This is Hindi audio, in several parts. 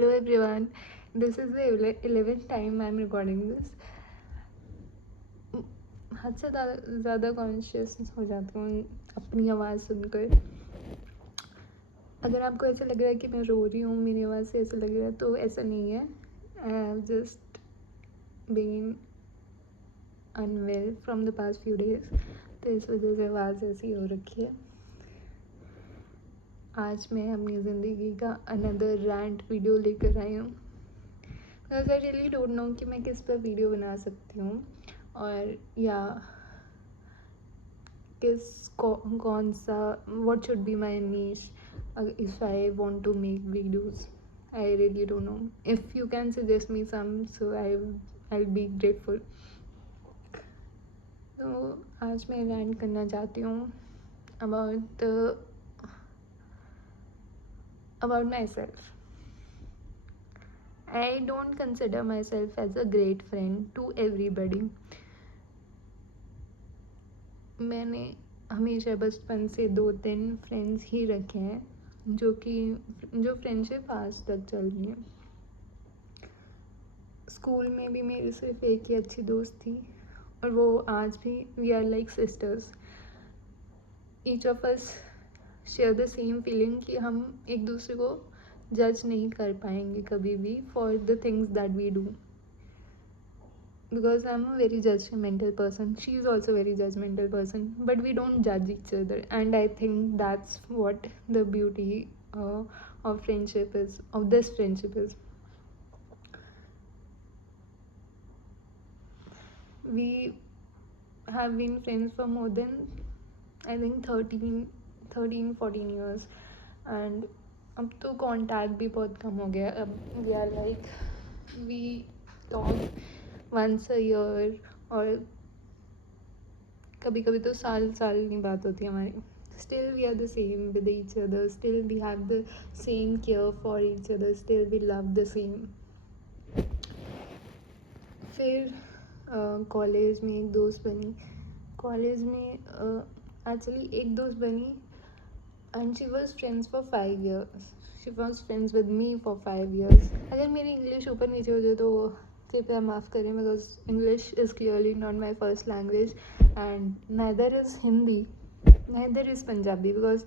Hello everyone, this is the 11th time I'm recording this. हद से ज़्यादा कॉन्शियस हो जाती हूँ अपनी आवाज़ सुनकर. अगर आपको ऐसा लग रहा है कि मैं रो रही हूँ, मेरी आवाज़ से ऐसा लग रहा है, तो ऐसा नहीं है. I have just been unwell from the past few days, तो इस वजह से आवाज़ ऐसी हो रखी है. आज मैं अपनी ज़िंदगी का अनदर रैंट वीडियो लेकर आई हूँ. Because I really don't no कि मैं किस पर वीडियो बना सकती हूँ और या कौन सा what should be my niche if I want to make videos. I really don't know. If you can suggest me some, so I'll be grateful. तो आज मैं रैंट करना चाहती हूँ about myself. I don't consider myself as a great friend to everybody. मैंने हमेशा बचपन से 2-3 फ्रेंड्स ही रखे हैं जो फ्रेंडशिप आज तक चल रही है. स्कूल में भी मेरी सिर्फ एक ही अच्छी दोस्त थी और वो आज भी we are like sisters. Each of us share the same feeling कि हम एक दूसरे को जज नहीं कर पाएंगे कभी भी for the things that we do. Because I'm a very judgmental person, she is also a very judgmental person, but we don't judge each other, and I think that's what the beauty of friendship is, of this friendship is. We have been friends for more than I think 13-14 years, and अब तो contact भी बहुत कम हो गया. अब we are like we talk once a year और कभी कभी तो साल की बात होती है हमारी. Still we are the same with each other, still we have the same care for each other, still we love the same. फिर कॉलेज में एक दोस्त बनी. कॉलेज में एक्चुअली एक दोस्त बनी and she was friends for 5 years. She was friends with me for 5 years. अगर मेरी इंग्लिश ऊपर नीचे हो जाए तो कृपया माफ़ करें, because English is clearly not my first language and neither is Hindi, neither is Punjabi. Because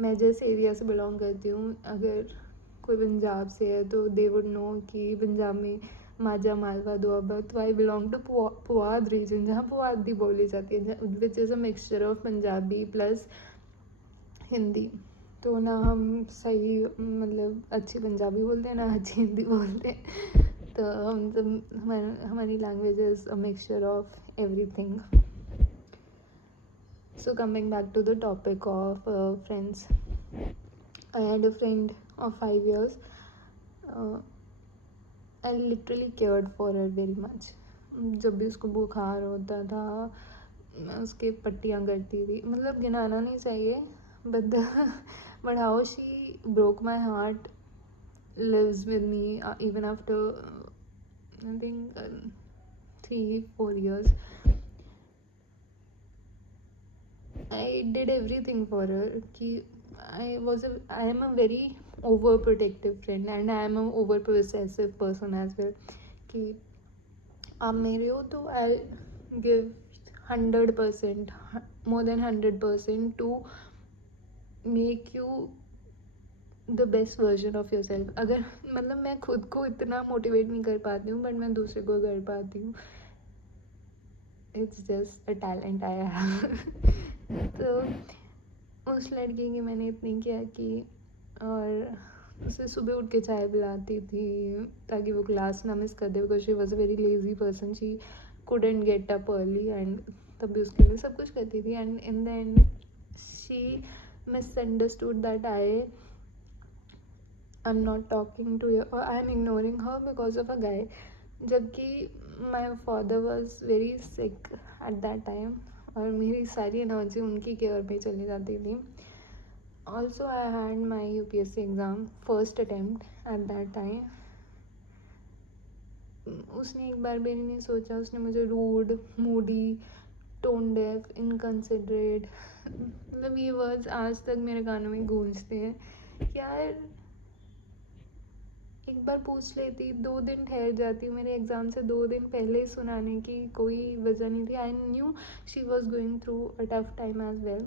मैं जिस एरिया से बिलोंग करती हूँ, अगर कोई पंजाब से है तो दे वुड नो कि पंजाब में माजा मालवा दुआबा. तो I belong to Puadh reason, जहाँ पुआधी बोली जाती है, which is a mixture of Punjabi plus Hindi. तो ना हम सही मतलब अच्छी पंजाबी बोलते हैं, ना अच्छी हिंदी बोलते हैं. तो हम सब हमारी language is a mixture of everything. So coming back to the topic of friends, I had a friend of 5 years. I literally cared for her very much. जब भी उसको बुखार होता था मैं उसके पट्टियाँ करती थी. मतलब गिनाना नहीं चाहिए, but how she broke my heart lives with me even after I think 3-4 years. I did everything for her. I am a very overprotective friend and I am a over possessive person as well. कि आप मेरे हो तो I'll give 100%, more than 100% to make you the best version of your self. अगर मतलब मैं खुद को इतना मोटिवेट नहीं कर पाती हूँ बट मैं दूसरे को कर पाती हूँ. It's just a talent I have. तो उस लड़की की मैंने इतनी किया कि और उसे सुबह उठ के चाय पिलाती थी ताकि वो क्लास ना मिस कर दे, because she was a very lazy person. She couldn't get up early and तब भी उसके लिए सब कुछ करती थी. And in the end she misunderstood that I'm not talking to her or I'm ignoring her because of a guy. जबकि my father was very sick at that time और मेरी सारी एनर्जी उनकी केयर में चली जाती थी. Also I had my UPSC exam first attempt at that time. उसने एक बार भी नहीं सोचा. उसने मुझे rude, moody, tone deaf, inconsiderate, मतलब ये वर्ड्स आज तक मेरे कानों में गूंजते हैं. यार एक बार पूछ लेती, 2 दिन ठहर जाती, मेरे एग्ज़ाम से 2 दिन पहले सुनाने की कोई वजह नहीं थी. I knew she was going through a tough time as well.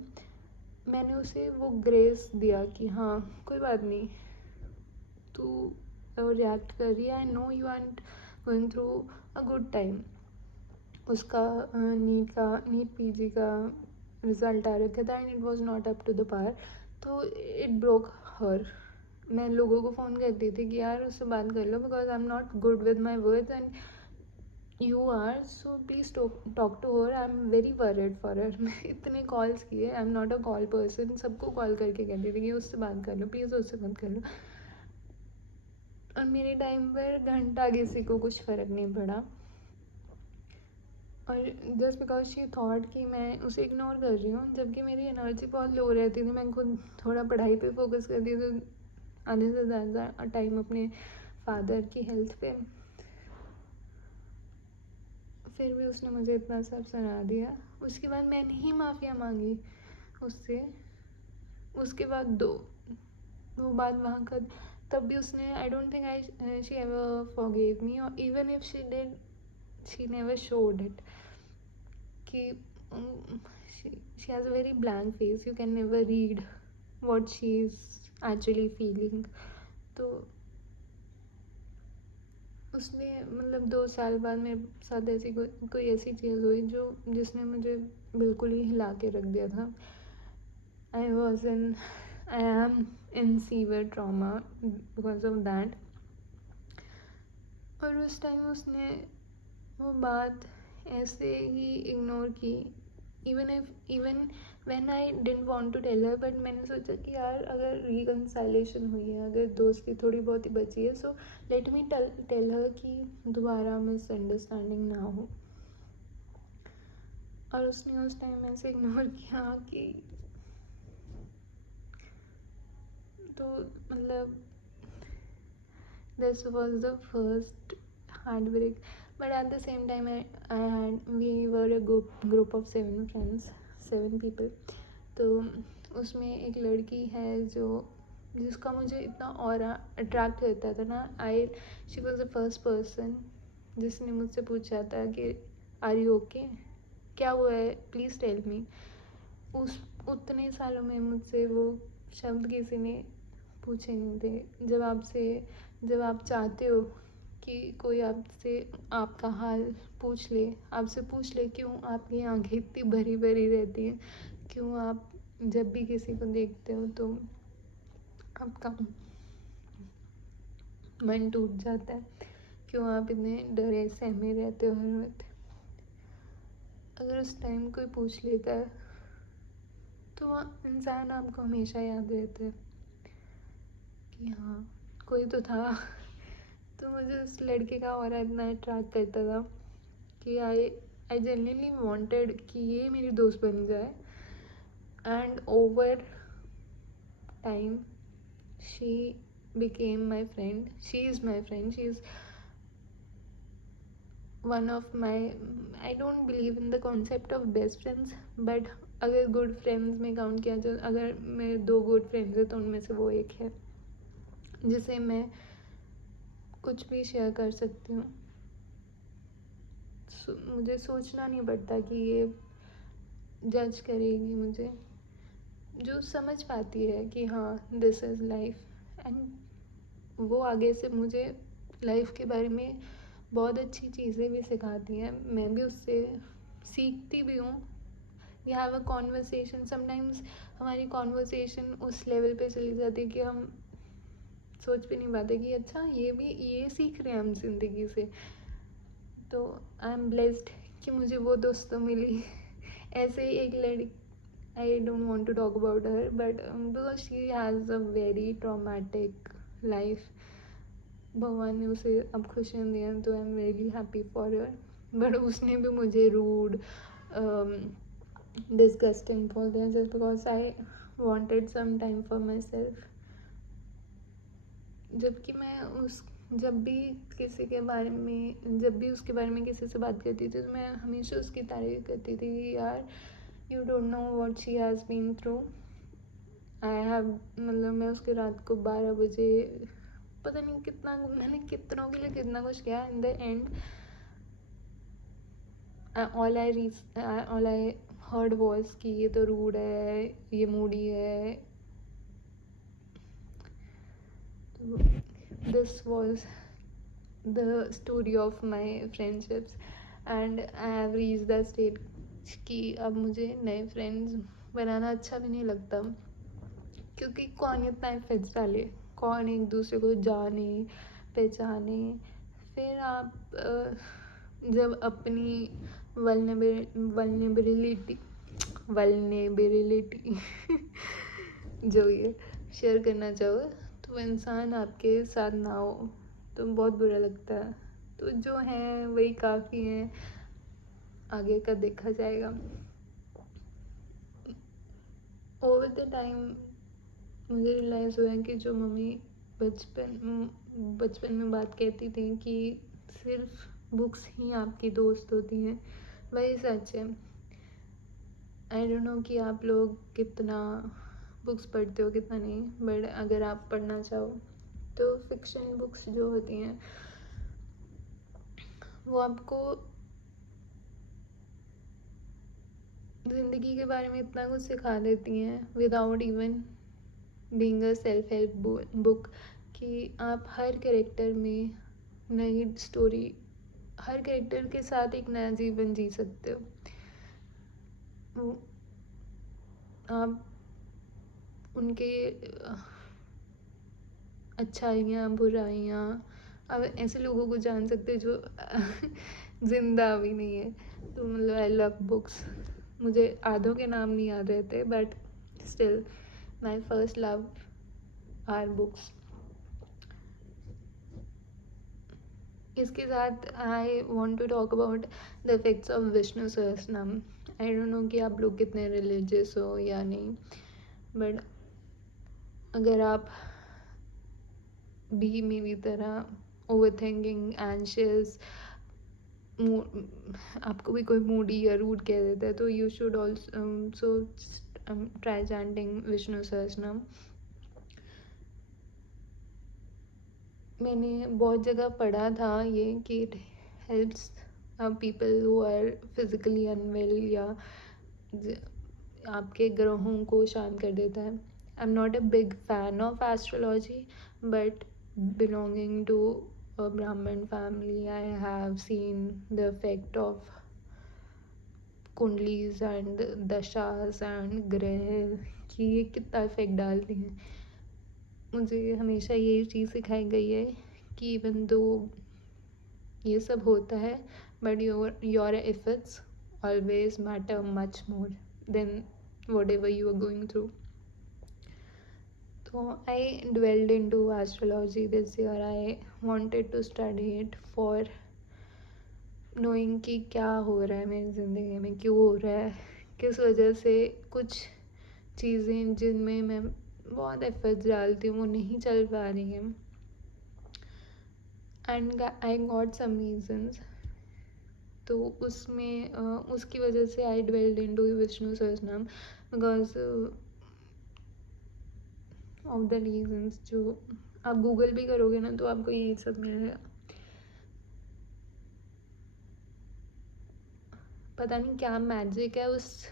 मैंने उसे वो ग्रेस दिया कि हाँ कोई बात नहीं, तू रिएक्ट कर रही है, I know you are going through a good time. उसका नीट पीजी का रिज़ल्ट आ रखा था and it was not up to the par. तो इट ब्रोक हर. मैं लोगों को फ़ोन करती थी कि यार उससे बात कर लो because I am not good with my words and you are, so please talk to her, I am very worried for her. मैं इतने कॉल्स किए, I am not a call person, सबको कॉल करके कहती थी कि उससे बात कर लो प्लीज़, उससे बात कर लो. और मेरे टाइम पर घंटा किसी को कुछ फ़र्क नहीं पड़ा. और जस्ट बिकॉज शी थॉट कि मैं उसे इग्नोर कर रही हूँ, जबकि मेरी एनर्जी बहुत लो रहती थी, मैं खुद थोड़ा पढ़ाई पे फोकस करती थी, आधे से ज़्यादा टाइम अपने फादर की हेल्थ पे. फिर भी उसने मुझे इतना सब सुना दिया. उसके बाद मैंने ही माफ़िया मांगी उससे. उसके बाद वो बात वहाँ का, तब भी उसने, I don't think she ever forgive me, और even if she did she never showed it. कि she has a very blank face, you can never read what she is actually feeling. तो उसने मतलब 2 साल बाद मेरे साथ ऐसी कोई ऐसी चीज़ हुई जिसने मुझे बिल्कुल ही हिला के रख दिया था. I am in severe trauma because of that. और उस टाइम उसने वो बात ऐसे ही इग्नोर की. Even when I didn't want to tell her, but मैंने सोचा कि यार अगर रिकंसाइलेशन हुई है, अगर दोस्ती थोड़ी बहुत ही बची है, so let me tell her कि दोबारा मिसअंडरस्टैंडिंग ना हो. और उसने उस टाइम ऐसे इग्नोर किया कि तो मतलब this was the first heartbreak. But at the same time we were a group of 7 friends, 7 people. तो उसमें एक लड़की है जिसका मुझे इतना और अट्रैक्ट करता था ना. She was the first person जिसने मुझसे पूछा था कि आर यू ओके, क्या हुआ है, प्लीज़ टेल मी. उतने सालों में मुझसे वो शब्द किसी ने पूछे नहीं थे. जब आप चाहते हो कि कोई आपसे आपका हाल पूछ ले, आपसे पूछ ले क्यों आपकी आंखें इतनी भरी भरी रहती हैं, क्यों आप जब भी किसी को देखते हो तो आपका मन टूट जाता है, क्यों आप इतने डरे सहमे रहते हो हर वक्त. अगर उस टाइम कोई पूछ लेता है तो वह इंसान आपको हमेशा याद रहता है कि हाँ कोई तो था. तो मुझे उस लड़के का और इतना अट्रैक्ट करता था कि आई जेन्युइनली वांटेड कि ये मेरी दोस्त बन जाए. And over time she became my friend. She is my friend. She is one of my, I don't believe in the concept of best friends, but अगर गुड फ्रेंड्स में काउंट किया जाए, अगर मेरे 2 गुड फ्रेंड्स हैं तो उनमें से वो एक है जिसे मैं कुछ भी शेयर कर सकती हूँ. मुझे सोचना नहीं पड़ता कि ये जज करेगी मुझे, जो समझ पाती है कि हाँ दिस इज़ लाइफ. एंड वो आगे से मुझे लाइफ के बारे में बहुत अच्छी चीज़ें भी सिखाती हैं, मैं भी उससे सीखती भी हूँ. We have a conversation, sometimes हमारी कॉन्वर्सेशन उस लेवल पे चली जाती है कि हम सोच भी नहीं पाते कि अच्छा ये सीख रहे हैं हम ज़िंदगी से. तो आई एम ब्लेस्ड कि मुझे वो दोस्त तो मिली. ऐसे ही एक लड़की, I don't want to talk about her, but because she has a very traumatic life. भगवान ने उसे अब खुशियाँ दी हैं तो I am very happy for her. But उसने भी मुझे रूड, डिस्गस्टिंग बोल दिया just because I wanted some time for myself. जबकि मैं जब भी उसके बारे में किसी से बात करती थी तो मैं हमेशा उसकी तारीफ करती थी कि यार you don't know what she has been through. मतलब मैं उसके रात को 12 बजे पता नहीं कितना, मैंने कितनों के लिए कितना कुछ किया. इन the and all I heard was कि ये तो रूड है, ये मूडी है. This was the story of my friendships and I have reach the state कि अब मुझे नए फ्रेंड्स बनाना अच्छा भी नहीं लगता, क्योंकि कौन इतना एफर्ट्स डाले, कौन एक दूसरे को जाने पहचाने. फिर आप जब अपनी वल्नरेबिलिटी वल्नरेबिलिटी जो ये शेयर करना चाहो, तो इंसान आपके साथ ना हो तो बहुत बुरा लगता है. तो जो है वही काफ़ी है, आगे का देखा जाएगा. ओवर द टाइम मुझे रियलाइज़ हुआ कि जो मम्मी बचपन में बात कहती थी कि सिर्फ बुक्स ही आपकी दोस्त होती हैं, वही सच है. आई डोंट नो कि आप लोग कितना बुक्स पढ़ते हो कितना नहीं, बट अगर आप पढ़ना चाहो तो फिक्शन बुक्स जो होती हैं वो आपको ज़िंदगी के बारे में इतना कुछ सिखा देती हैं without even being a self help book, कि आप हर कैरेक्टर में नई स्टोरी, हर कैरेक्टर के साथ एक नया जीवन जी सकते हो. आप उनके अच्छाइयाँ बुराइयाँ, अब ऐसे लोगों को जान सकते जो जिंदा भी नहीं है. तो मतलब आई लव बुक्स. मुझे आधों के नाम नहीं याद रहते, but still my first love are books. इसके साथ I want to talk about the effects of Vishnu Sahasranama. I don't know कि आप लोग कितने रिलीजियस हो या नहीं, बट अगर आप भी मेरी तरह ओवर थिंकिंग एंशियस, आपको भी कोई मूडी या रूड कह देता है, तो you should also try chanting Vishnu Sahasranama. मैंने बहुत जगह पढ़ा था ये कि it helps people who are physically unwell, या आपके ग्रहों को शांत कर देता है. I am not a big fan of astrology, but belonging to a Brahmin family, I have seen the effect of kundalis and dashas and graha कि ये कितना इफेक्ट डालती हैं. मुझे हमेशा यही चीज़ सिखाई गई है कि इवन दो ये सब होता है, but your effects always matter much more than whatever you are going through. So I dwelled into astrology this year. I wanted to study it for knowing कि क्या हो रहा है मेरी ज़िंदगी में, क्यों हो रहा है, किस वजह से कुछ चीज़ें जिनमें मैं बहुत एफर्ट्स डालती हूँ वो नहीं चल पा रही हैं. And I got some reasons. तो उसमें उसकी वजह से आई dwelled into Vishnu Sahasranama because of the reasons. जो आप गूगल भी करोगे ना तो आपको यही सब मिलेगा. पता नहीं क्या मैजिक है उस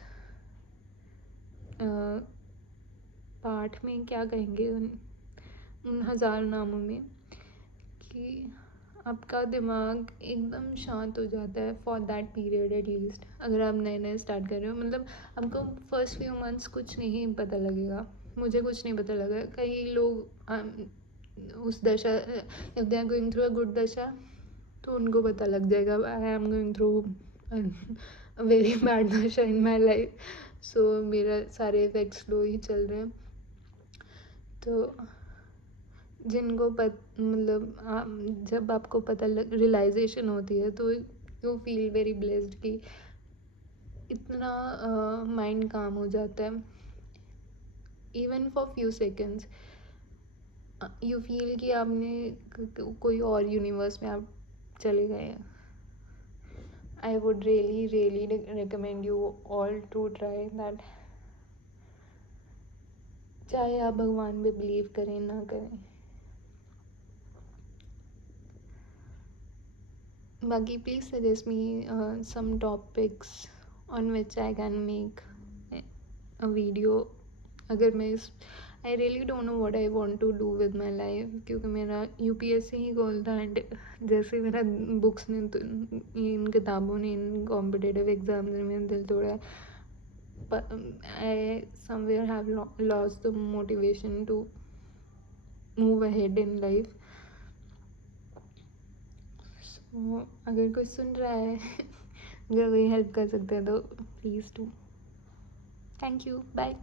पाठ में, क्या कहेंगे उन हजार नामों में, कि आपका दिमाग एकदम शांत हो जाता है for that period at least. अगर आप नए नए स्टार्ट कर रहे हो, मतलब आपको फर्स्ट फ्यू मंथ्स कुछ नहीं पता लगेगा. मुझे कुछ नहीं पता लगा. कई लोग उस दशा, if they are going through a good dasha, तो उनको पता लग जाएगा I am going through very bad dasha in my life. सो मेरा सारे इफेक्ट्स स्लो ही चल रहे हैं. तो जिनको मतलब जब आपको पता रियलाइजेशन होती है तो यू फील वेरी ब्लेस्ड कि इतना माइंड काम हो जाता है. Even for few seconds you feel कि आपने कोई और यूनिवर्स में आप चले गए हैं. I would really recommend you all to try that. चाहे आप भगवान पे बिलीव करें ना करें. बाकी please suggest me some topics on which I can make a video. अगर मैं इस I really don't know what I want to do with my life, क्योंकि मेरा यूपीएससी ही गोल था। एंड जैसे मेरा बुक्स ने तो इन किताबों ने इन कॉम्पिटिटिव एग्जाम्स ने मेरा दिल तोड़ा, I somewhere have lost the motivation to move ahead in life. So अगर कोई सुन रहा है अगर कोई हेल्प कर सकते हैं तो please do. Thank you, bye.